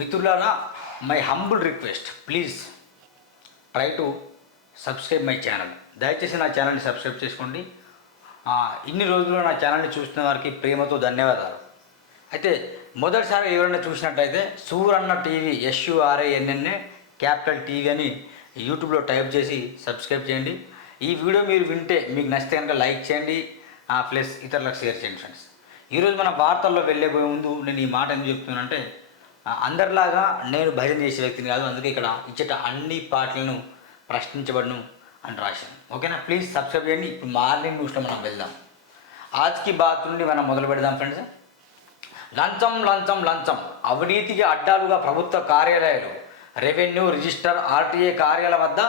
మిత్రులారా my humble request please try to subscribe my channel దయచేసి నా ఛానల్ని సబ్స్క్రైబ్ చేసుకోండి. ఇన్ని రోజులు నా ఛానల్ని చూస్తున్న వారికి ప్రేమతో ధన్యవాదాలు. అయితే మొదటిసారి ఎవరైనా చూసినట్టయితే సూరన్న టీవీ ఎస్యుఆర్ఏఎన్ఎన్ఏ క్యాపిటల్ టీవీ అని యూట్యూబ్లో టైప్ చేసి సబ్స్క్రైబ్ చేయండి. ఈ వీడియో మీరు వింటే మీకు నచ్చితే కనుక లైక్ చేయండి. ప్లస్ ఇతరులకు షేర్ చేయండి ఫ్రెండ్స్ ఈరోజు మన వార్తల్లో వెళ్ళే ముందు నేను ఈ మాట ఎందుకు చెప్తున్నానంటే అంటే అందరిలాగా నేను భజన చేసే వ్యక్తిని కాదు అందుకే ఇక్కడ ఇచ్చట అన్ని పాటలను ప్రశ్నించబడను అని రాశాను. ఓకేనా? ప్లీజ్ సబ్స్క్రైబ్ చేయండి. ఇప్పుడు మార్నింగ్ న్యూస్లో మనం వెళ్దాం. ఆజ్కి బాత్ నుండి మనం మొదలు పెడదాం ఫ్రెండ్స్ లంచం లంచం లంచం. అవినీతికి అడ్డాలుగా ప్రభుత్వ కార్యాలయాలు రెవెన్యూ రిజిస్టర్ ఆర్టీఏ కార్యాలయాల వద్ద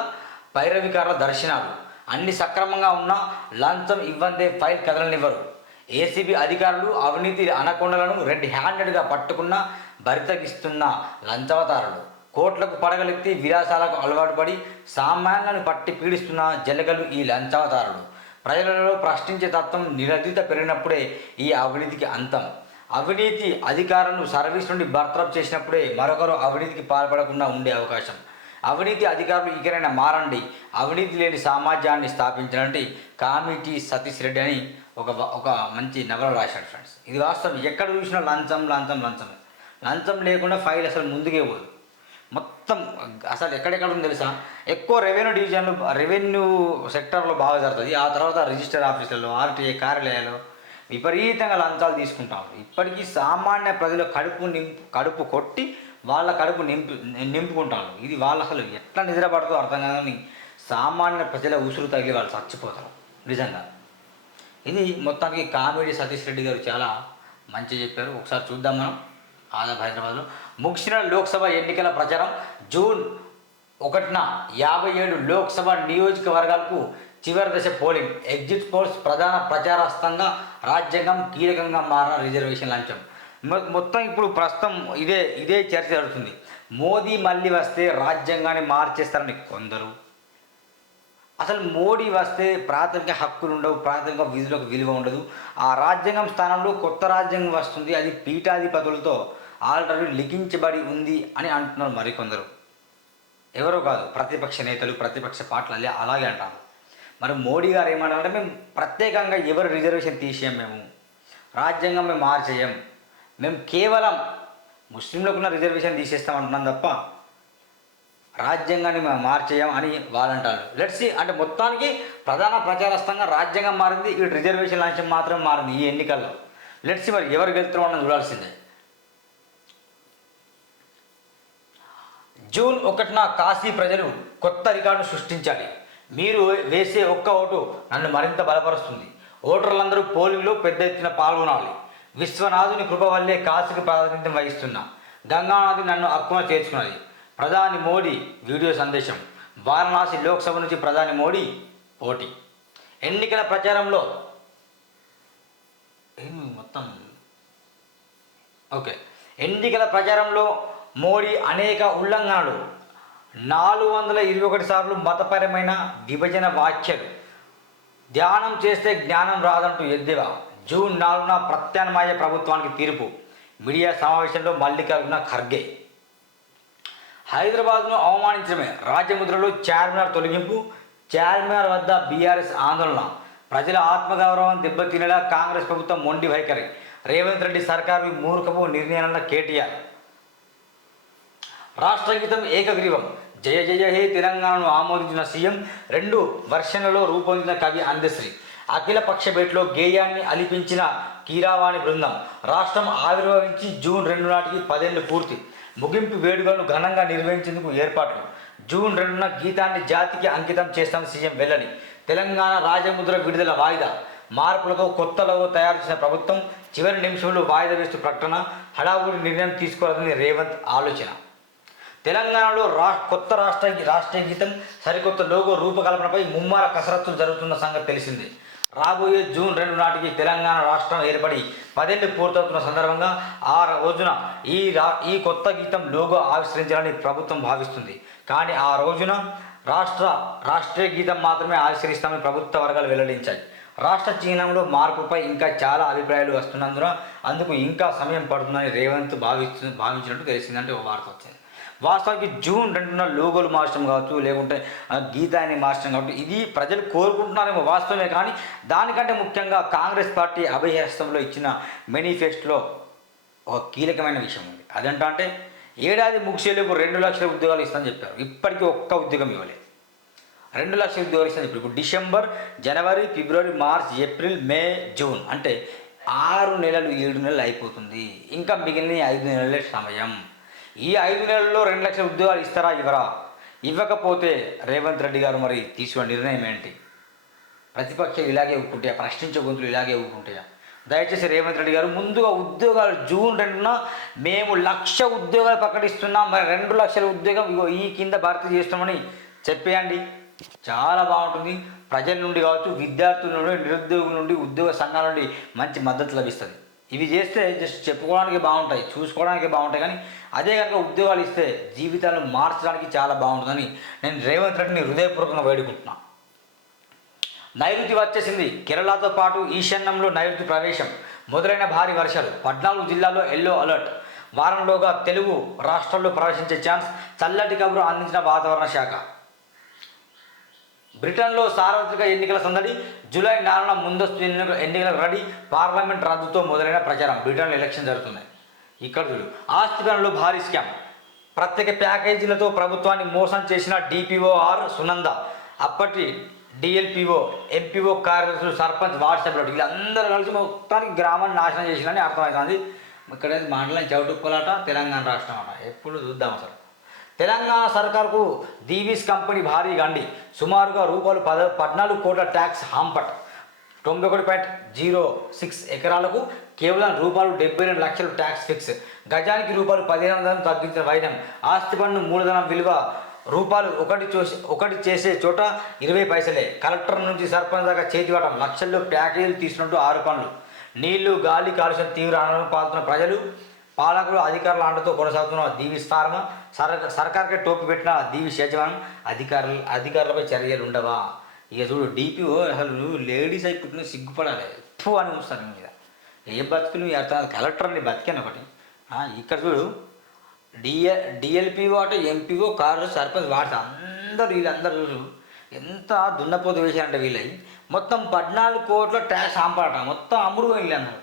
పైరవికారుల దర్శనాలు. అన్ని సక్రమంగా ఉన్నా లంచం ఇవ్వందే ఫైల్ కదలనివ్వరు. ఏసీబీ అధికారులు అవినీతి అనకొండలను రెడ్ హ్యాండెడ్గా పట్టుకున్న బరితగిస్తున్న లంచవతారులు. కోట్లకు పడగలెత్తి విలాసాలకు అలవాటు పడి సామాన్యులను పట్టి పీడిస్తున్న జలగలు ఈ లంచవతారులు. ప్రజలలో ప్రశ్నించే తత్వం నిరధిత పెరిగినప్పుడే ఈ అవినీతికి అంతం. అవినీతి అధికారులను సర్వీస్ నుండి బర్తరఫ్ చేసినప్పుడే మరొకరు అవినీతికి పాల్పడకుండా ఉండే అవకాశం. అవినీతి అధికారులు ఇకనైనా మారండి. అవినీతి లేని సామాజ్యాన్ని స్థాపించాలంటే కామిటీ సతీష్ రెడ్డి అని ఒక ఒక మంచి నవల రాశాడు ఫ్రెండ్స్. ఇది వాస్తవం. ఎక్కడ చూసినా లంచం లంచం లంచమే. లంచం లేకుండా ఫైల్ అసలు ముందుకే పోదు. మొత్తం అసలు ఎక్కడెక్కడ ఉంది తెలుసా? ఎక్కువ రెవెన్యూ డివిజన్లు రెవెన్యూ సెక్టర్లో బాగా జరుగుతుంది. ఆ తర్వాత రిజిస్టర్ ఆఫీసులలో ఆర్టీఏ కార్యాలయాలు విపరీతంగా లంచాలు తీసుకుంటాం ఇప్పటికీ సామాన్య ప్రజలు కడుపు నింపు కడుపు కొట్టి వాళ్ళ కడుపు నింపు నింపుకుంటాను ఇది వాళ్ళు అసలు ఎట్లా నిద్రపడుతుందో అర్థం కాదని సామాన్య ప్రజల ఉసురు తగిలి వాళ్ళు చచ్చిపోతారు. నిజంగా. ఇది మొత్తానికి కామెడీ సతీష్ రెడ్డి గారు చాలా మంచి చెప్పారు. ఒకసారి చూద్దాం మనం. హైదరాబాద్లో. ముగిసిన లోక్సభ ఎన్నికల ప్రచారం జూన్ ఒకటిన యాభై ఏడు లోక్సభ నియోజకవర్గాలకు చివరి దశ పోలింగ్. ఎగ్జిట్ పోల్స్ ప్రధాన ప్రచారాస్తంగా రాజ్యాంగం కీలకంగా మారిన రిజర్వేషన్ లంచం. మొత్తం ఇప్పుడు ప్రస్తుతం ఇదే ఇదే చర్చ జరుగుతుంది. మోదీ మళ్ళీ వస్తే రాజ్యాంగాన్ని మార్చేస్తారని కొందరు. అసలు మోడీ వస్తే ప్రాథమిక హక్కులు ఉండవు ప్రాథమిక విధులకు విలువ ఉండదు. ఆ రాజ్యాంగం స్థానంలో కొత్త రాజ్యాంగం వస్తుంది. అది పీఠాధిపతులతో ఆల్రెడీ లిఖించబడి ఉంది అని అంటున్నారు మరికొందరు. ఎవరో కాదు ప్రతిపక్ష నేతలు ప్రతిపక్ష పార్టీలు అలా అలాగే అంటారు. మరి మోడీ గారు ఏమంటారంటే మేము ప్రత్యేకంగా ఎవరు రిజర్వేషన్ తీసేయం మేము రాజ్యాంగం మేము మార్చేయం. మేము కేవలం ముస్లింలకు ఉన్న రిజర్వేషన్ తీసేస్తాం అంటున్నాం తప్ప రాజ్యాంగాన్ని మేము మార్చేయం అని వాళ్ళు అంటారు. లెట్స్ అంటే మొత్తానికి ప్రధాన ప్రచారస్థంగా రాజ్యాంగం మారింది ఈ రిజర్వేషన్ లాంఛం మాత్రం మారింది ఈ ఎన్నికల్లో. లెట్స్ మరి ఎవరు గెలుతున్నారో అన్నది చూడాల్సిందే. జూన్ ఒకటిన కాశీ ప్రజలు కొత్త రికార్డు సృష్టించాలి. మీరు వేసే ఒక్క ఓటు నన్ను మరింత బలపరుస్తుంది. ఓటర్లందరూ పోలింగ్లో పెద్ద ఎత్తున పాల్గొనాలి. విశ్వనాథుని కృప వల్లే కాశీకి ప్రాతినిధ్యం వహిస్తున్నా. గంగానది నన్ను అక్కున చేర్చుకున్నది. ప్రధాని మోడీ వీడియో సందేశం. వారణాసి లోక్సభ నుంచి ప్రధాని మోడీ పోటీ. ఎన్నికల ప్రచారంలో ఏమి మొత్తం? ఓకే. ఎన్నికల ప్రచారంలో మోడీ అనేక ఉల్లంఘనలు. నాలుగు వందల ఇరవై ఒకటి సార్లు మతపరమైన విభజన వ్యాఖ్యలు. ధ్యానం చేస్తే జ్ఞానం రాదంటూ ఎద్దేవా. జూన్ నాలుగున ప్రత్యామ్నాయ ప్రభుత్వానికి తీర్పు. మీడియా సమావేశంలో మల్లికార్జున ఖర్గే. హైదరాబాద్ను అవమానించడమే. రాజముద్రలో చార్మినార్ తొలగింపు చార్మినార్ వద్ద బీఆర్ఎస్ ఆందోళన. ప్రజల ఆత్మగౌరవం దెబ్బతినేలా కాంగ్రెస్ ప్రభుత్వం మొండి వైఖరి. రేవంత్ రెడ్డి సర్కారు మూర్ఖపు నిర్ణయాల కేటీఆర్. రాష్ట్ర గీతం ఏకగ్రీవం. జయ జయ హే తెలంగాణను ఆమోదించిన సీఎం రెండు వర్షన్లలో రూపొందిన కవి అందశ్రీ అఖిల పక్ష గేయాన్ని అలిపించిన కీరావాణి బృందం. రాష్ట్రం ఆవిర్భవించి జూన్ రెండు నాటికి పదేళ్ళు పూర్తి. ముగింపు వేడుకలను ఘనంగా నిర్వహించేందుకు ఏర్పాట్లు. జూన్ రెండున గీతాన్ని జాతికి అంకితం చేస్తాం సీఎం వెల్లడి. తెలంగాణ రాజముద్ర విడుదల వాయిదా. మార్పులతో కొత్త లోగో తయారు చేసిన ప్రభుత్వం చివరి నిమిషంలో వాయిదా వేస్తూ ప్రకటన హడావుడి నిర్ణయం తీసుకోవాలని రేవంత్ ఆలోచన. తెలంగాణలో రా కొత్త రాష్ట్ర రాష్ట్రీయ గీతం సరికొత్త లోగో రూపకల్పనపై ముమ్మర కసరత్తులు జరుగుతున్న సంగతి తెలిసిందే. రాబోయే జూన్ రెండు నాటికి తెలంగాణ రాష్ట్రం ఏర్పడి పదేళ్ళు పూర్తవుతున్న సందర్భంగా ఆ రోజున ఈ రా ఈ కొత్త గీతం లోగో ఆవిష్కరించాలని ప్రభుత్వం భావిస్తుంది. కానీ ఆ రోజున రాష్ట్ర రాష్ట్రీయ గీతం మాత్రమే ఆవిష్కరిస్తామని ప్రభుత్వ వర్గాలు వెల్లడించాయి. రాష్ట్ర చిహ్నంలో మార్పుపై ఇంకా చాలా అభిప్రాయాలు వస్తున్నందున అందుకు ఇంకా సమయం పడుతుందని రేవంత్ భావిస్తు భావించినట్టు తెలిసిందంటే ఒక వార్త వచ్చింది. వాస్తవానికి జూన్ రెండున లోగోలు మార్చడం కావచ్చు లేకుంటే గీతాన్ని మార్చడం కావచ్చు ఇది ప్రజలు కోరుకుంటున్నారేమో వాస్తవమే కానీ దానికంటే ముఖ్యంగా కాంగ్రెస్ పార్టీ అభయహస్తంలో ఇచ్చిన మేనిఫెస్టోలో ఒక కీలకమైన విషయం ఉంది. అదంటా అంటే ఏడాది ముగిసేలోపు రెండు లక్షల ఉద్యోగాలు ఇస్తామని చెప్పారు. ఇప్పటికీ ఒక్క ఉద్యోగం ఇవ్వలేదు. రెండు లక్షల ఉద్యోగాలు ఇస్తామని చెప్పారు. ఇప్పుడు డిసెంబర్ జనవరి ఫిబ్రవరి మార్చ్ ఏప్రిల్ మే జూన్ అంటే ఆరు నెలలు ఏడు నెలలు అయిపోతుంది. ఇంకా మిగిలిన ఐదు నెలలే సమయం. ఈ ఐదు నెలల్లో రెండు లక్షల ఉద్యోగాలు ఇస్తారా ఇవ్వరా? ఇవ్వకపోతే రేవంత్ రెడ్డి గారు మరి తీసుకున్న నిర్ణయం ఏంటి? ప్రతిపక్షాలు ఇలాగే ఊరుకుంటాయా ప్రశ్నించే గొంతులు ఇలాగే ఊరుకుంటాయా దయచేసి రేవంత్ రెడ్డి గారు ముందుగా ఉద్యోగాలు జూన్ రెండున మేము లక్ష ఉద్యోగాలు ప్రకటిస్తున్నాం మరి రెండు లక్షల ఉద్యోగం ఇగో ఈ కింద భర్తీ చేస్తామని చెప్పేయండి. చాలా బాగుంటుంది. ప్రజల నుండి కావచ్చు విద్యార్థుల నుండి నిరుద్యోగుల నుండి ఉద్యోగ సంఘాల నుండి మంచి మద్దతు లభిస్తుంది. ఇవి చేస్తే జస్ట్ చెప్పుకోవడానికి బాగుంటాయి చూసుకోవడానికి బాగుంటాయి కానీ అదే కనుక ఉద్యోగాలు ఇస్తే జీవితాలను మార్చడానికి చాలా బాగుంటుందని నేను రేవంత్ రెడ్డిని హృదయపూర్వకంగా వేడుకుంటున్నాను నైరుతి వచ్చేసింది. కేరళతో పాటు ఈశాన్యంలో నైరుతి ప్రవేశం. మొదలైన భారీ వర్షాలు. పద్నాలుగు జిల్లాల్లో ఎల్లో అలర్ట్ వారంలోగా తెలుగు రాష్ట్రాల్లో ప్రవేశించే ఛాన్స్ చల్లటి కబురు అందించిన వాతావరణ శాఖ. బ్రిటన్లో సార్వత్రిక ఎన్నికల సందడి జూలై నాలుగున ముందస్తు ఎన్నికల ఎన్నికలకు రెడీ పార్లమెంట్ రద్దుతో మొదలైన ప్రచారం. బ్రిటన్లో ఎలక్షన్ జరుగుతున్నాయి. ఇక్కడ చూడు ఆస్తి పనులు భారీ స్కామ్. ప్రత్యేక ప్యాకేజీలతో ప్రభుత్వాన్ని మోసం చేసిన డిపిఓఆర్ సునంద. అప్పటి డిఎల్పిఓ ఎంపీఓ కార్యదర్శులు సర్పంచ్ వాట్సాప్లో వీళ్ళందరూ కలిసి మొత్తానికి గ్రామాన్ని నాశనం చేసినని అర్థమవుతుంది. ఇక్కడ మండలం చౌటుప్పలాట తెలంగాణ రాష్ట్రం అట. ఎప్పుడు చూద్దాం అసలు. తెలంగాణ సర్కార్కు దీవీస్ కంపెనీ భారీ గండి. సుమారుగా రూపాయలు పద పద్నాలుగు కోట్ల ట్యాక్స్ హాంపట్. తొంభై ఒకటి పాయింట్ జీరో సిక్స్ ఎకరాలకు కేవలం రూపాయలు డెబ్బై రెండు లక్షలు ట్యాక్స్ ఫిక్స్. గజానికి రూపాయలు పదిహేను వందలు తగ్గించిన వైనం. ఆస్తి పన్ను మూలధనం విలువ రూపాయలు ఒకటి చూసి ఒకటి చేసే చోట ఇరవై పైసలే. కలెక్టర్ నుంచి సర్పంచ్ దాకా చేతివాటం లక్షల్లో ప్యాకేజీలు తీసుకున్నట్టు ఆరు పనులు. నీళ్ళు గాలి కాలుష్యం తీవ్ర ఆనందం పాల్తున్న ప్రజలు పాలకులు అధికారుల ఆండతో కొనసాగుతున్న దీవి ఫార్మా సర్ సర్కార్కే టోపీ పెట్టిన దీవి యజమానం అధికారులు అధికారులపై చర్యలు ఉండవా? ఇక చూడు డీపీఓ అసలు నువ్వు లేడీస్ అయి పుట్టిన సిగ్గుపడాలి. ఎక్కువ అని చూస్తారు మీద ఏ బతుకులు అర్థం కలెక్టర్ని బతికాను ఒకటి. ఇక్కడ చూడు డిఎ డిఎల్పిఓ అటు ఎంపీఓ కారు సర్పంచ్ వాడతా అందరూ వీళ్ళందరూ చూడు ఎంత దున్నపోతు వేసారంటే వీళ్ళవి మొత్తం పద్నాలుగు కోట్ల ట్యాక్స్ ఆంపాట మొత్తం అమ్ముడు వీళ్ళందరూ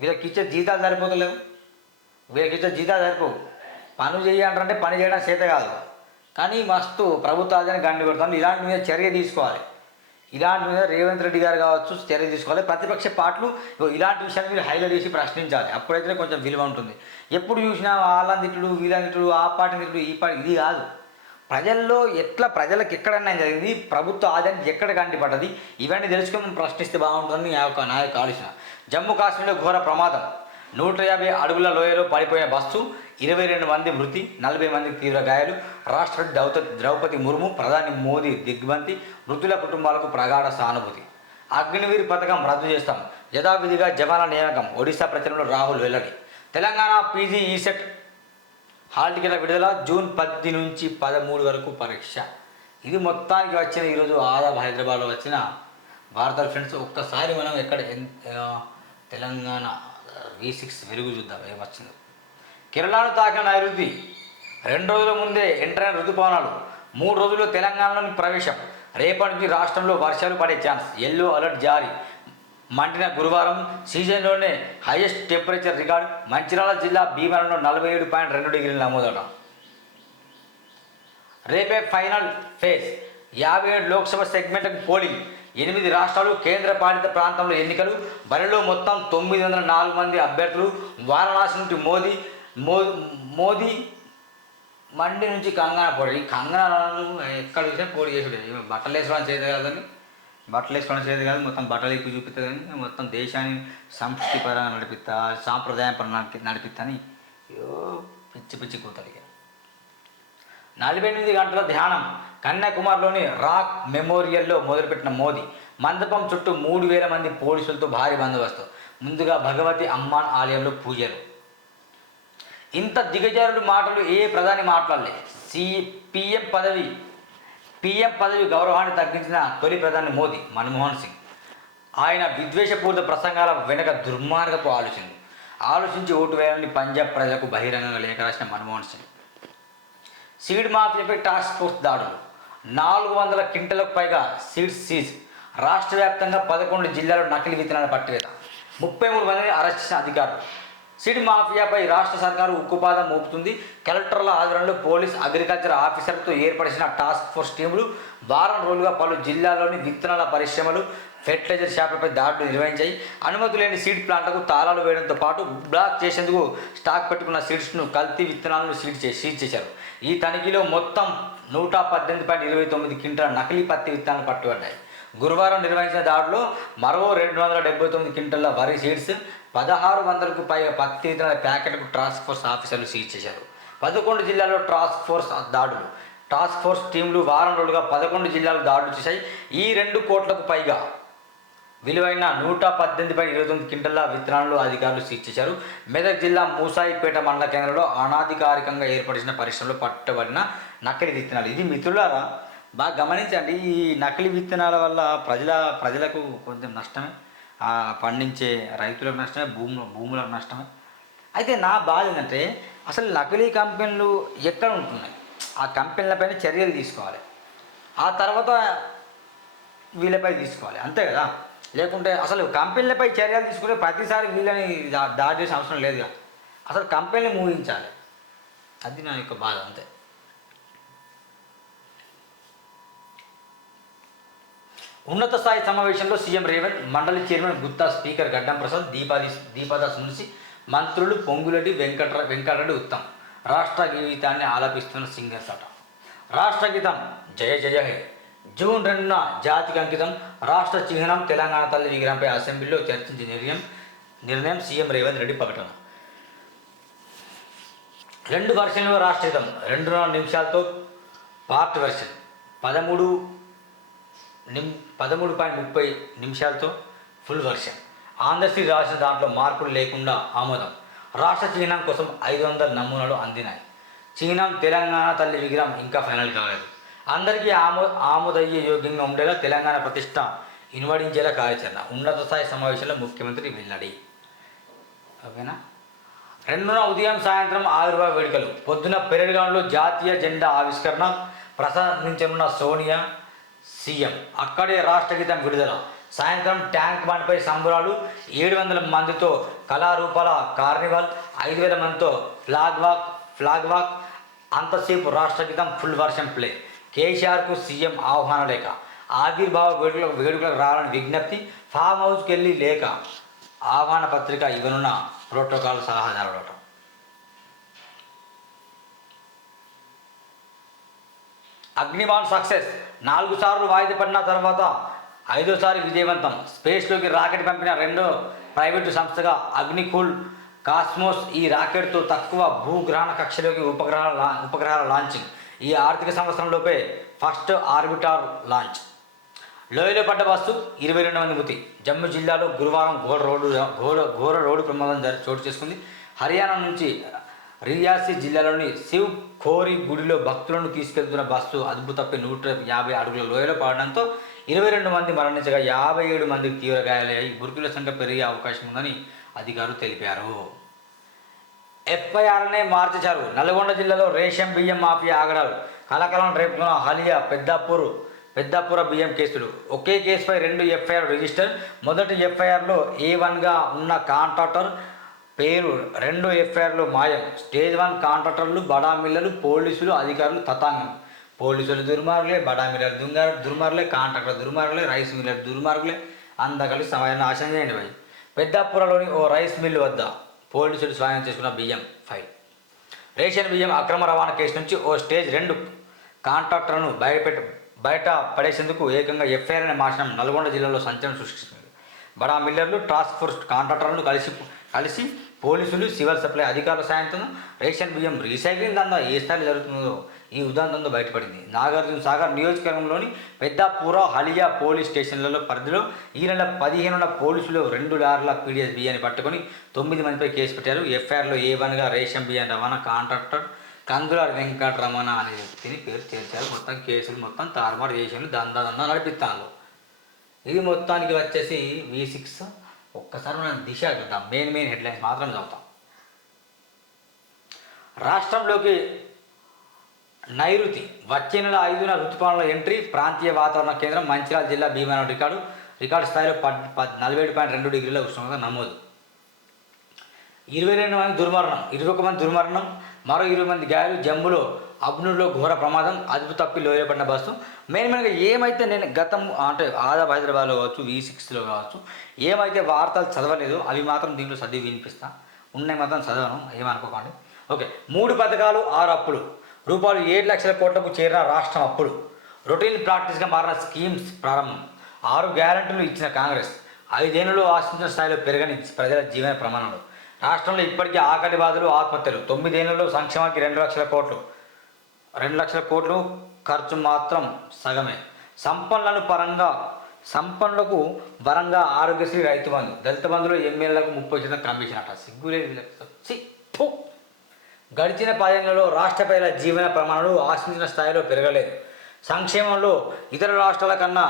వీళ్ళకి ఇచ్చే జీతాలు సరిపోతలేవు. వీళ్ళకి ఇచ్చే జీతాలు సరిపోవు. పనులు చేయాలంటే పని చేయడం చేత కాదు. కానీ మస్తు ప్రభుత్వ గండి పెడుతుంది ఇలాంటి మీద చర్య తీసుకోవాలి. ఇలాంటి మీద రేవంత్ రెడ్డి గారు కావచ్చు చర్య తీసుకోవాలి. ప్రతిపక్ష పార్టీలు ఇలాంటి విషయాన్ని మీరు హైలైట్ చేసి ప్రశ్నించాలి. అప్పుడైతే కొంచెం విలువ ఉంటుంది. ఎప్పుడు చూసినా వాళ్ళని తిట్టుడు వీళ్ళని తిట్టుడు ఆ పార్టీ తిట్టుడు ఈ పార్టీ ఇది కాదు. ప్రజల్లో ఎట్లా ప్రజలకు ఎక్కడన్నా జరిగింది ప్రభుత్వ ఆదాయానికి ఎక్కడ కంటి పడ్డది ఇవన్నీ తెలుసుకొని ప్రశ్నిస్తే బాగుంటుందని నా యొక్క నా యొక్క ఆలోచన. జమ్మూ కాశ్మీర్లో ఘోర ప్రమాదం. నూట యాభై అడుగుల లోయలో పడిపోయిన బస్సు ఇరవై రెండు మంది మృతి నలభై మందికి తీవ్ర గాయాలు. రాష్ట్ర ద్రౌపది ద్రౌపది ముర్ము ప్రధాని మోదీ దిగ్బంతి మృతుల కుటుంబాలకు ప్రగాఢ సానుభూతి. అగ్నివీర్ పథకం రద్దు చేస్తాం. యథావిధిగా జవాన్ల నియామకం ఒడిశా ప్రచారంలో రాహుల్ వెల్లడి. తెలంగాణ పీజీ ఈసెట్ హాల్ టికెట్ల విడుదల జూన్ పది నుంచి పదమూడు వరకు పరీక్ష. ఇది మొత్తానికి వచ్చిన ఈరోజు ఆదాబ్ హైదరాబాద్లో వచ్చిన భారత ఫ్రెండ్స్. ఒక్కసారి మనం ఎక్కడ తెలంగాణ వి సిక్స్ వెలుగు చూద్దాం. ఏమొచ్చిందో కేరళను తాకిన నైరుతి రెండు రోజుల ముందే ఎంటర్ రుతుపవనాలు మూడు రోజుల్లో తెలంగాణలోని ప్రవేశం. రేపటి నుంచి రాష్ట్రంలో వర్షాలు పడే ఛాన్స్. ఎల్లో అలర్ట్ జారీ. మండిన గురువారం సీజన్లోనే హైయెస్ట్ టెంపరేచర్ రికార్డు. మంచిర్యాల జిల్లా భీమవరంలో నలభై ఏడు పాయింట్ రెండు డిగ్రీలు నమోదవడం రేపే ఫైనల్ ఫేజ్. యాభై ఏడు లోక్సభ సెగ్మెంట్కు పోలింగ్. ఎనిమిది రాష్ట్రాలు కేంద్రపాలిత ప్రాంతంలో ఎన్నికలు. బరిలో మొత్తం తొమ్మిది వందల నాలుగు మంది అభ్యర్థులు. వారణాసి నుండి మోదీ మో మోదీ మండి నుంచి కంగనా పొడి. కంగనాలు ఎక్కడ చూసినా పోటీ చేసుడు. బట్టలు వేసుకోవడం చేయదు కాదని బట్టలు వేసుకోవడం చేయదు కాదు. మొత్తం బట్టలు ఎక్కువ చూపిస్తుంది కానీ మొత్తం దేశాన్ని సంస్కృతి పరంగా నడిపిస్తా సాంప్రదాయం పరంగా నడిపిస్తాని. అయ్యో పిచ్చి పిచ్చి కూతలు ఇక. నలభై ఎనిమిది గంటల ధ్యానం. కన్యాకుమారిలోని రాక్ మెమోరియల్లో మొదలుపెట్టిన మోదీ మండపం చుట్టూ మూడు వేల మంది పోలీసులతో భారీ బందోబస్తు. ముందుగా భగవతి అమ్మాన్ ఆలయంలో పూజలు. ఇంత దిగజారుడు మాటలు ఏ ప్రధాని మాట్లాడలే. సి పిఎం పదవి. పిఎం పదవి గౌరవాన్ని తగ్గించిన తొలి ప్రధాని మోదీ మన్మోహన్ సింగ్. ఆయన విద్వేషపూరిత ప్రసంగాల వెనుక దుర్మార్గపు ఆలోచనలు. ఆలోచించి ఓటు వేయాలని పంజాబ్ ప్రజలకు బహిరంగంగా లేఖ రాసిన మన్మోహన్ సింగ్. సీడ్ మాఫియాపై టాస్క్ ఫోర్స్ దాడులు. నాలుగు వందల క్వింటలకు పైగా సీడ్స్ సీజ్. రాష్ట్ర వ్యాప్తంగా పదకొండు జిల్లాలో నకిలీ విత్తనాల పట్టివేత. ముప్పై మూడు మందిని అరెస్ట్ చేసిన అధికారులు. సీడ్ మాఫియాపై రాష్ట్ర సర్కారు ఉక్కుపాదం మోపుతుంది. కలెక్టర్ల ఆధ్వర్యంలో పోలీస్ అగ్రికల్చర్ ఆఫీసర్లతో ఏర్పడిన టాస్క్ ఫోర్స్ టీములు వారం రోజులుగా పలు జిల్లాల్లోని విత్తనాల పరిశ్రమలు ఫెర్టిలైజర్ షాపులపై దాడులు నిర్వహించాయి. అనుమతి లేని సీడ్ ప్లాంట్లకు తాళాలు వేయడంతో పాటు బ్లాక్ చేసేందుకు స్టాక్ పెట్టుకున్న సీడ్స్ను కల్తీ విత్తనాలను సీడ్ చేసి సీజ్ చేశారు. ఈ తనిఖీలో మొత్తం నూట పద్దెనిమిది పాయింట్ ఇరవై తొమ్మిది క్వింటాల నకిలీ పత్తి విత్తనాలు పట్టుబడ్డాయి. గురువారం నిర్వహించిన దాడిలో మరో రెండు వందల డెబ్బై తొమ్మిది క్వింటల్ల వరి సీడ్స్ పదహారు వందలకు పైగా పత్తి ప్యాకెట్కు టాస్క్ ఫోర్స్ ఆఫీసర్లు సీజ్ చేశారు. పదకొండు జిల్లాల్లో టాస్క్ ఫోర్స్ దాడులు. టాస్క్ ఫోర్స్ టీంలు వారం రోజులుగా పదకొండు జిల్లాలు దాడులు చేశాయి. ఈ రెండు కోట్లకు పైగా విలువైన నూట పద్దెనిమిది పై ఇరవై తొమ్మిది క్వింటల్ల విత్తనాలను అధికారులు సీజ్ చేశారు. మెదక్ జిల్లా మూసాయిపేట మండల కేంద్రంలో అనాధికారికంగా ఏర్పడిన పరిశ్రమలో పట్టబడిన నకిలీ విత్తనాలు. ఇది మిత్రులారా బాగా గమనించండి ఈ నకిలీ విత్తనాల వల్ల ప్రజల ప్రజలకు కొంచెం నష్టమే. పండించే రైతులకు నష్టమే భూములు భూములకు నష్టమే. అయితే నా బాధ ఏంటంటే అసలు నకిలీ కంపెనీలు ఎక్కడ ఉంటున్నాయి? ఆ కంపెనీలపైన చర్యలు తీసుకోవాలి. ఆ తర్వాత వీళ్ళపై తీసుకోవాలి. అంతే కదా? లేకుంటే అసలు కంపెనీలపై చర్యలు తీసుకుంటే ప్రతిసారి వీళ్ళని దా- దాడి చేసే అవసరం లేదు కదా? అసలు కంపెనీని మూవించాలి. అది నా యొక్క బాధ అంతే. ఉన్నత స్థాయి సమావేశంలో సీఎం రేవంత్ మండలి చైర్మన్ గుత్తా స్పీకర్ గడ్డం ప్రసాద్ దీపాది దీపాదాస్ మున్సి మంత్రులు పొంగులటి వెంకట వెంకటరెడ్డి ఉత్తమ్. రాష్ట్ర గీతాన్ని ఆలపిస్తున్న సింగర్స్ అట. రాష్ట్ర గీతం జయ జయ హే. జూన్ రెండున జాతికి అంకితం రాష్ట్ర చిహ్నం తెలంగాణ తల్లి విగ్రహంపై అసెంబ్లీలో చర్చించే నిర్ణయం నిర్ణయం సీఎం రేవంత్ రెడ్డి ప్రకటన రెండు వర్షన్లు రాష్ట్ర గీతం. రెండున్నర నిమిషాలతో పార్ట్ వెర్షన్. పదమూడు నిమ్ పదమూడు పాయింట్ ముప్పై నిమిషాలతో ఫుల్ వర్షన్. ఆంధ్రశ్రీ రాసిన దాంట్లో మార్పులు లేకుండా ఆమోదం. రాష్ట్ర చిహ్నం కోసం ఐదు వందల నమూనాలు అందినాయి. చిహ్నం తెలంగాణ తల్లి విగ్రహం ఇంకా ఫైనల్ కాలేదు. అందరికీ ఆమో ఆమోదయ్యే యోగ్యంగా ఉండేలా తెలంగాణ ప్రతిష్ట ఇన్వడించేలా కార్యాచరణ. ఉన్నత స్థాయి సమావేశంలో ముఖ్యమంత్రి వెల్లడి. ఓకేనా? రెండున ఉదయం సాయంత్రం ఆవిర్భావ వేడుకలు. పొద్దున పెరేడ్ గ్రౌండ్లో జాతీయ జెండా ఆవిష్కరణ ప్రసాదించనున్న సోనియా సీఎం. అక్కడే రాష్ట్ర గీతం విడుదల. సాయంత్రం ట్యాంక్ బండ్పై సంబరాలు ఏడు వందల మందితో కళారూపాల కార్నివాల్ ఐదు వేల మందితో ఫ్లాగ్ వాక్ ఫ్లాగ్ వాక్. అంతసేపు రాష్ట్ర గీతం ఫుల్ వర్షన్ ప్లే. కేసీఆర్కు సీఎం ఆహ్వాన లేఖ ఆవిర్భావ వేడుకలకు వేడుకలకు రావాలని విజ్ఞప్తి ఫామ్ హౌస్కి వెళ్ళి లేఖ ఆహ్వాన పత్రిక ఇవ్వనున్న ప్రోటోకాల్ సలహాదారుడు అట. అగ్నిబాన్ సక్సెస్. నాలుగు సార్లు వాయిదా పడిన తర్వాత ఐదోసారి విజయవంతం. స్పేస్లోకి రాకెట్ పంపిన రెండో ప్రైవేటు సంస్థగా అగ్నికూల్ కాస్మోస్ ఈ రాకెట్తో తక్కువ భూగ్రహణ కక్షలోకి ఉపగ్రహాల ఉపగ్రహాల లాంచింగ్. ఈ ఆర్థిక సంవత్సరంలోపే ఫస్ట్ ఆర్బిటార్ లాంచ్. లోయలో పడ్డ బస్సు ఇరవై రెండు మంది మృతి. జమ్మూ జిల్లాలో గురువారం ఘోర రోడ్డు ఘోర ఘోర రోడ్డు ప్రమాదం జరి చోటు చేసుకుంది. హర్యానా నుంచి రియాసి జిల్లాలోని శివ్ ఖోరి గుడిలో భక్తులను తీసుకెళ్తున్న బస్సు అదుపు తప్పి నూట యాభై అడుగుల లోయలో పడడంతో ఇరవై రెండు మంది మరణించగా యాభై ఏడు మందికి తీవ్ర గాయాలయ్యాయి. మృతుల సంఖ్య పెరిగే అవకాశం ఉందని అధికారులు తెలిపారు. ఎఫ్ఐఆర్నే మార్చేశారు. నల్గొండ జిల్లాలో రేషన్ బియ్యం మాఫియా ఆగడాలు. కలకలం రేపుతున్న హలియా పెద్దాపూర్ పెద్దాపుర బియ్యం కేసులు. ఒకే కేసుపై రెండు ఎఫ్ఐఆర్ రిజిస్టర్. మొదటి ఎఫ్ఐఆర్లో ఏ వన్గా ఉన్న కాంట్రాక్టర్ పేరు రెండు ఎఫ్ఐఆర్లు మాయం. స్టేజ్ వన్ కాంట్రాక్టర్లు బడా మిల్లలు పోలీసులు అధికారులు తతాంగం. పోలీసులు దుర్మార్గులే బడా మిల్లర్ దుంగారు దుర్మార్గులే కాంట్రాక్టర్ దుర్మార్గులే రైస్ మిల్లర్ దుర్మార్గులే. అంతా కలిసి సమయం నాశనం చేయండి భయ్. పెద్దాపురలోని ఓ రైస్ మిల్లు వద్ద పోలీసులు స్వాధీనం చేసుకున్న బియ్యం ఫైల్. రేషన్ బియ్యం అక్రమ రవాణా కేసు నుంచి ఓ స్టేజ్ రెండు కాంట్రాక్టర్ను బయటపెట్ట బయట పడేసేందుకు ఏకంగా ఎఫ్ఐఆర్ అనే మార్చడం నల్గొండ జిల్లాలో సంచలనం సృష్టిస్తుంది. బడా మిల్లర్లు టాస్క్ ఫోర్స్ కాంట్రాక్టర్లను కలిసి కలిసి పోలీసులు సివిల్ సప్లై అధికారుల సాయంతో రేషన్ బియ్యం రీసైక్లింగ్ దందా ఏ స్థాయిలో జరుగుతుందో ఈ ఉదాంతంతో బయటపడింది. నాగార్జున సాగర్ నియోజకవర్గంలోని పెద్దాపూర హలియా పోలీస్ స్టేషన్లలో పరిధిలో ఈ నెల పదిహేనున పోలీసులు రెండు లార్ల పీడిఎస్ బియ్యాన్ని పట్టుకొని తొమ్మిది మందిపై కేసు పెట్టారు. ఎఫ్ఐఆర్లో ఏ వన్గా రేషన్ బియ్యం రవాణా కాంట్రాక్టర్ కందుల వెంకటరమణ అనే వ్యక్తిని పేరు చేర్చారు మొత్తం కేసులు మొత్తం తారుమారు చేసి దందా దందా నడిపిస్తాను ఇది మొత్తానికి వచ్చేసి వి సిక్స్ ఒక్కసారి మనం దిశ చూద్దాం. మెయిన్ మెయిన్ హెడ్లైన్స్ మాత్రం చదువుతాం. రాష్ట్రంలోకి నైరుతి వచ్చే నెల ఐదున ఋతుపవనాల ఎంట్రీ ప్రాంతీయ వాతావరణ కేంద్రం మంచిర్యాల జిల్లా భీమవరం రికార్డు. రికార్డు స్థాయిలో పద్ పద్ నలభై ఏడు పాయింట్ రెండు డిగ్రీల ఉష్ణోగ్రత నమోదు. ఇరవై రెండు మంది దుర్మరణం ఇరవై ఒక మంది దుర్మరణం మరో ఇరవై మంది గాయాలు జమ్ములో అబ్నులో ఘోర ప్రమాదం అదుపు తప్పి లోయపడిన బస్సు. మెయిన్ మెయిన్గా ఏమైతే నేను గతం అంటే ఆదాబ్ హైదరాబాద్లో కావచ్చు వి సిక్స్లో కావచ్చు ఏమైతే వార్తలు చదవలేదు అవి మాత్రం దీంట్లో చదివి వినిపిస్తా. ఉన్నాయి మాత్రం చదవను ఏమనుకోకండి. ఓకే మూడు పథకాలు ఆరు అప్పులు. రూపాయలు ఏడు లక్షల కోట్లకు చేరిన రాష్ట్రం అప్పులు. రొటీన్ ప్రాక్టీస్గా మారిన స్కీమ్స్ ప్రారంభం. ఆరు గ్యారంటీలు ఇచ్చిన కాంగ్రెస్. ఐదేళ్ళలో ఆశించిన స్థాయిలో పెరగని ప్రజల జీవన ప్రమాణాలు. రాష్ట్రంలో ఇప్పటికీ ఆకలి బాధలు ఆత్మహత్యలు. తొమ్మిదేళ్ళలో సంక్షేమానికి రెండు లక్షల కోట్లు. రెండు లక్షల కోట్లు ఖర్చు మాత్రం సగమే. సంపన్నులను పరంగా సంపన్నులకు వరంగా ఆరోగ్యశ్రీ రైతు బంధు. దళిత బంధులో ఎమ్మెల్యేలకు ముప్పై శాతం కమిషన్ అట. సిగ్గులేదు గడిచిన పదేళ్ళలో రాష్ట్ర ప్రజల జీవన ప్రమాణాలు ఆశించిన స్థాయిలో పెరగలేదు. సంక్షేమంలో ఇతర రాష్ట్రాల కన్నా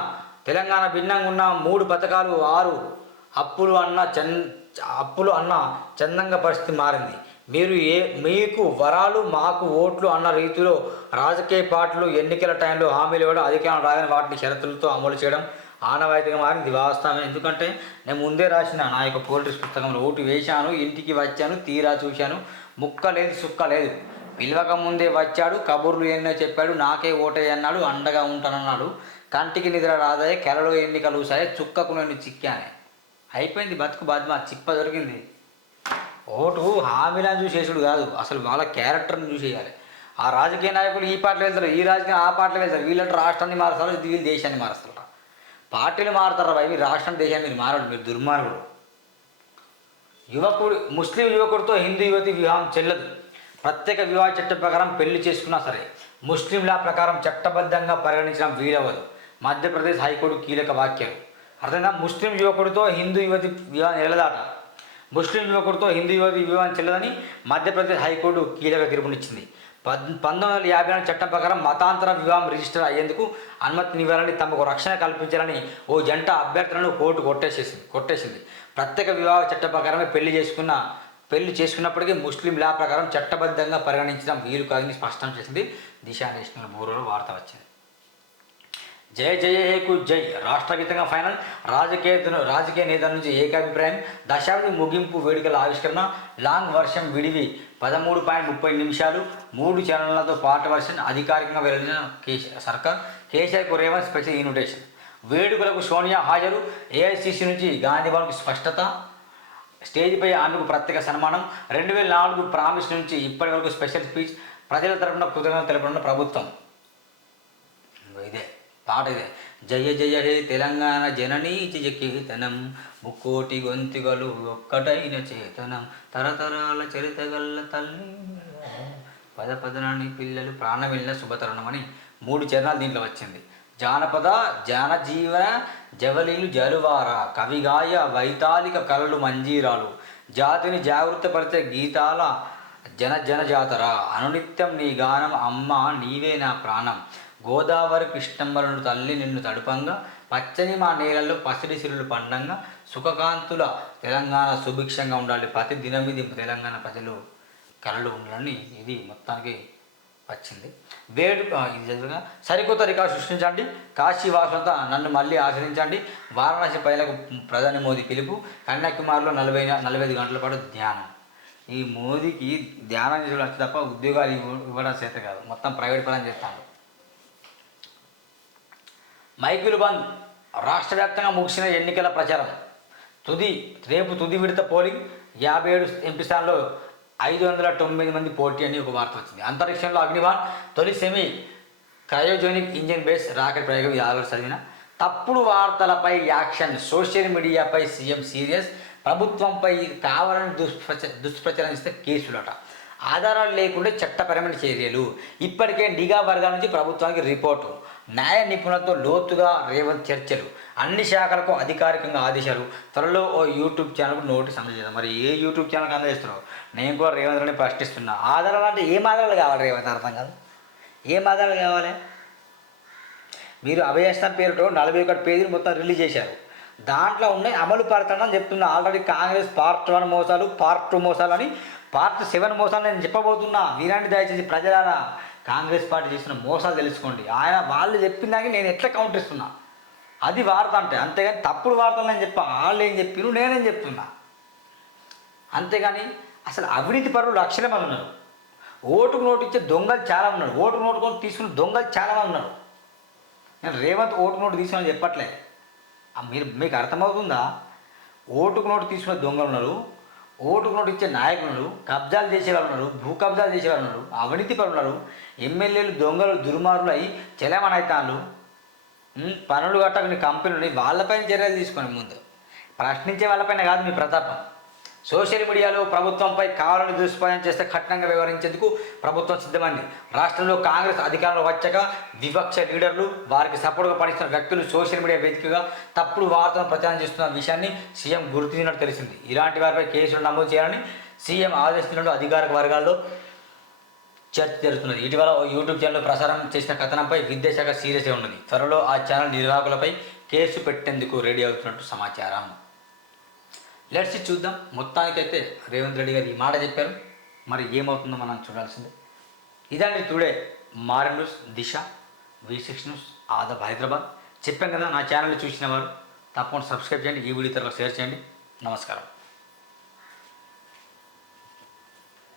తెలంగాణ భిన్నంగా ఉన్న మూడు పథకాలు ఆరు అప్పులు అన్న చన్ అప్పులు అన్న చందంగా పరిస్థితి మారింది. మీరు ఏ మీకు వరాలు మాకు ఓట్లు అన్న రీతిలో రాజకీయ పార్టీలు ఎన్నికల టైంలో హామీలు ఇవ్వడం అధికారం రాగానే వాటిని షరతులతో అమలు చేయడం ఆనవాయితీగా మారింది వాస్తవం వాస్తవమే. ఎందుకంటే నేను ముందే రాసిన నా యొక్క పోలిటిక్స్ పుస్తకంలో ఓటు వేశాను ఇంటికి వచ్చాను తీరా చూశాను ముక్క లేదు సుక్క లేదు. పిలవక ముందే వచ్చాడు కబుర్లు ఎన్నో చెప్పాడు నాకే ఓటే అన్నాడు అండగా ఉంటానన్నాడు. కంటికి నిద్ర రాదాయే కెలలో ఎన్నికలు సాయే చుక్కకు నేను చిక్కానే. అయిపోయింది బతుకు బద్మా చిప్ప దొరికింది. ఓటు హామీలను చూసేసుడు కాదు. అసలు వాళ్ళ క్యారెక్టర్ని చూసేయాలి. ఆ రాజకీయ నాయకులు ఈ పార్టీలు వెళ్తారు ఈ రాజకీయ ఆ పార్టీలు వెళ్తారు. వీళ్ళంటే రాష్ట్రాన్ని మారుస్తారు వీళ్ళు దేశాన్ని మారుస్తారు పార్టీలు మారుతారా భయ మీరు రాష్ట్రం దేశాన్ని మీరు మారడు మీరు దుర్మార్గుడు. యువకుడు ముస్లిం యువకుడితో హిందూ యువతి వివాహం చెల్లదు. ప్రత్యేక వివాహ చట్టం ప్రకారం పెళ్ళి చేసుకున్నా సరే ముస్లింల ప్రకారం చట్టబద్ధంగా పరిగణించడం వీలవదు మధ్యప్రదేశ్ హైకోర్టు కీలక వాక్యం అర్థంగా ముస్లిం యువకుడితో హిందూ యువతి వివాహం నిలదాట. ముస్లిం యువకుడితో హిందూ యువతి వివాహం చెల్లదని మధ్యప్రదేశ్ హైకోర్టు కీలక తీర్పునిచ్చింది. పద్ పంతొమ్మిది వందల యాభై నాలుగు చట్టం ప్రకారం మతాంతర వివాహం రిజిస్టర్ అయ్యేందుకు అనుమతినివ్వాలని తమకు రక్షణ కల్పించాలని ఓ జంట అభ్యర్థులను కోర్టు కొట్టేసేసింది కొట్టేసింది. ప్రత్యేక వివాహ చట్టం ప్రకారమే పెళ్ళి చేసుకున్న పెళ్ళి చేసుకున్నప్పటికీ ముస్లిం లా ప్రకారం చట్టబద్ధంగా పరిగణించడం వీలు కాదని స్పష్టం చేసింది దిశా నేషనల్ బ్యూరోలో వార్త వచ్చింది. జయ జయ హేకు జై. రాష్ట్రగీతంగా ఫైనల్. రాజకీయ రాజకీయ నేతల నుంచి ఏకాభిప్రాయం. దశాబ్ది ముగింపు వేడుకల ఆవిష్కరణ. లాంగ్ వర్షం విడివి. పదమూడు పాయింట్ ముప్పై నిమిషాలు. మూడు ఛానళ్ళతో పాట వర్షన్ అధికారికంగా వెల్లడిన కేసీఆర్ సర్కార్. కేసీఆర్ కురేవన్ స్పెషల్ ఇన్విటేషన్. వేడుకలకు సోనియా హాజరు. ఏఐసిసి నుంచి గాంధీభవన్కు స్పష్టత. స్టేజ్పై ఆమెకు ప్రత్యేక సన్మానం. రెండు వేల నాలుగు ప్రామిస్ నుంచి ఇప్పటి వరకు స్పెషల్ స్పీచ్ ప్రజల తరపున కృతజ్ఞత తెలపడం ప్రభుత్వం. ఇదే. పాట ఇదే జయ జయ హే తెలంగాణ జననీ జయ కీర్తనం. ముక్కోటి గొంతుగలు ఒక్కటైన చేతనం. తరతరాల చరితగల్ల తల్లి. పద పదనాని పిల్లలు ప్రాణమిల్ల శుభతరణం అని మూడు చరణాలు దీంట్లో వచ్చింది. జానపద జానజీవన జవలీలు జరువార కవిగాయ వైతాళిక కళలు మంజీరాలు. జాతిని జాగృతపరిచే గీతాల జన జన జాతర అనునిత్యం నీ గానం అమ్మ నీవే నా ప్రాణం. గోదావరి కృష్ణమ్మలను తల్లి నిన్ను తడుపంగా పచ్చని మా నేలల్లో పసిడి సిరులు పండంగా సుఖకాంతుల తెలంగాణ సుభిక్షంగా ఉండాలి ప్రతి దినం ఇది తెలంగాణ ప్రజలు కళలు ఉండాలని ఇది మొత్తానికి వచ్చింది. వేడుక ఇది సరికొత్త రికార్డు సృష్టించండి. కాశీ వాసులంతా నన్ను మళ్ళీ ఆశ్రయించండి. వారణాసి ప్రజలకు ప్రధాని మోదీ పిలుపు కన్యాకుమారిలో నలభై నలభై ఐదు గంటల పాటు ధ్యానం. ఈ మోదీకి ధ్యానం చేసే తప్ప ఉద్యోగాలు ఇవ్వ- ఇవ్వడం చేత కాదు. మొత్తం ప్రైవేట్ పరం చేస్తాను మైకులు బంద్ రాష్ట్ర వ్యాప్తంగా ముగిసిన ఎన్నికల ప్రచారం. తుది రేపు తుది విడత పోలింగ్ యాభై ఏడు ఎంపీ స్థానంలో ఐదు వందల తొమ్మిది మంది పోటీ అని ఒక వార్త వచ్చింది. అంతరిక్షంలో అగ్నివాన్ తొలి semi cryogenic engine base rocket ప్రయోగం ఆలోచన చదివిన. తప్పుడు వార్తలపై యాక్షన్ సోషల్ మీడియాపై సీఎం సీరియస్ ప్రభుత్వంపై కావాలని దుష్ప్రచ దుష్ప్రచారం ఇస్తే కేసులట. ఆధారాలు లేకుండా చట్టపరమైన చర్యలు. ఇప్పటికే నిఘా వర్గాల నుంచి ప్రభుత్వానికి రిపోర్టు. న్యాయ నిపుణులతో లోతుగా రేవంత్ చర్చలు. అన్ని శాఖలకు అధికారికంగా ఆదేశాలు. త్వరలో ఓ యూట్యూబ్ ఛానల్కు నోటీస్ అందజేస్తాం మరి ఏ యూట్యూబ్ ఛానల్కి అందజేస్తున్నావు నేను కూడా రేవంత్ని ప్రశ్నిస్తున్నా. ఆధారాలు అంటే ఏం ఆధారాలు కావాలి రేవంత్? అర్థం కాదు. ఏం ఆధారాలు కావాలి? మీరు అభయస్థాన్ పేరుతో నలభై ఒకటి పేజీలు మొత్తం రిలీజ్ చేశారు. దాంట్లో ఉన్నాయి అమలు పడతానని చెప్తున్నా. ఆల్రెడీ కాంగ్రెస్ పార్ట్ వన్ మోసాలు పార్ట్ టూ మోసాలు అని పార్ట్ సెవెన్ మోసాలు నేను చెప్పబోతున్నా. వీరాంటి దయచేసి ప్రజలారా కాంగ్రెస్ పార్టీ చేసిన మోసాలు తెలుసుకోండి. ఆయన వాళ్ళు చెప్పినాక నేను ఎట్లా కౌంటర్ ఇస్తున్నా అది వార్త అంటే. అంతేగాని తప్పుడు వార్తలు నేను చెప్పా. వాళ్ళు ఏం చెప్పిను నేనేం చెప్తున్నా? అంతేగాని అసలు అవినీతి పరులు లక్షల మంది ఉన్నారు. ఓటుకు నోటు ఇచ్చే దొంగలు చాలా ఉన్నారు. ఓటుకు నోటు కొని తీసుకున్న దొంగలు చాలా మంది ఉన్నారు. నేను రేవంత్ ఓటు నోటు తీసుకుని చెప్పట్లే. మీరు మీకు అర్థమవుతుందా? ఓటుకు నోటు తీసుకున్న దొంగలు ఉన్నారు. ఓటుకు నోటు ఇచ్చే నాయకులు కబ్జాలు చేసేవారు ఉన్నారు భూ కబ్జాలు చేసేవారు ఉన్నారు అవినీతి పరులు ఉన్నారు ఎమ్మెల్యేలు దొంగలు దుర్మారులు అయి చెలమని పనులు కట్టకుని కంపెనీలు వాళ్ళపైన చర్యలు తీసుకొని ముందు. ప్రశ్నించే వాళ్ళపైన కాదు మీ ప్రతాపం. సోషల్ మీడియాలో ప్రభుత్వంపై కావాలని దుష్ప్రయోగం చేస్తే కఠినంగా వ్యవహరించేందుకు ప్రభుత్వం సిద్ధమైంది. రాష్ట్రంలో కాంగ్రెస్ అధికారంలో వచ్చాక విపక్ష లీడర్లు వారికి సపోర్ట్గా పనిస్తున్న వ్యక్తులు సోషల్ మీడియా వేదికగా తప్పుడు వార్తలను ప్రచారం చేస్తున్న విషయాన్ని సీఎం గుర్తించినట్టు తెలిసింది. ఇలాంటి వారిపై కేసులు నమోదు చేయాలని సీఎం ఆదేశించినట్టు అధికారిక వర్గాల్లో చర్చ జరుగుతున్నది. ఇటీవల యూట్యూబ్ ఛానల్ ప్రసారం చేసిన కథనంపై విద్యాశాఖ సీరియస్గా ఉన్నది. త్వరలో ఆ ఛానల్ నిర్వాహకులపై కేసు పెట్టేందుకు రెడీ అవుతున్నట్టు సమాచారం. లెట్స్ చూద్దాం. మొత్తానికైతే రేవంత్ రెడ్డి గారు ఈ మాట చెప్పారు. మరి ఏమవుతుందో మనం చూడాల్సిందే. ఇదండి టుడే మార్ news Disha V six news Aadab Hyderabad. చెప్పాం కదా నా ఛానల్ చూసిన వారు తప్పకుండా సబ్స్క్రైబ్ చేయండి ఈ వీడియో తర్వాత షేర్ చేయండి. నమస్కారం.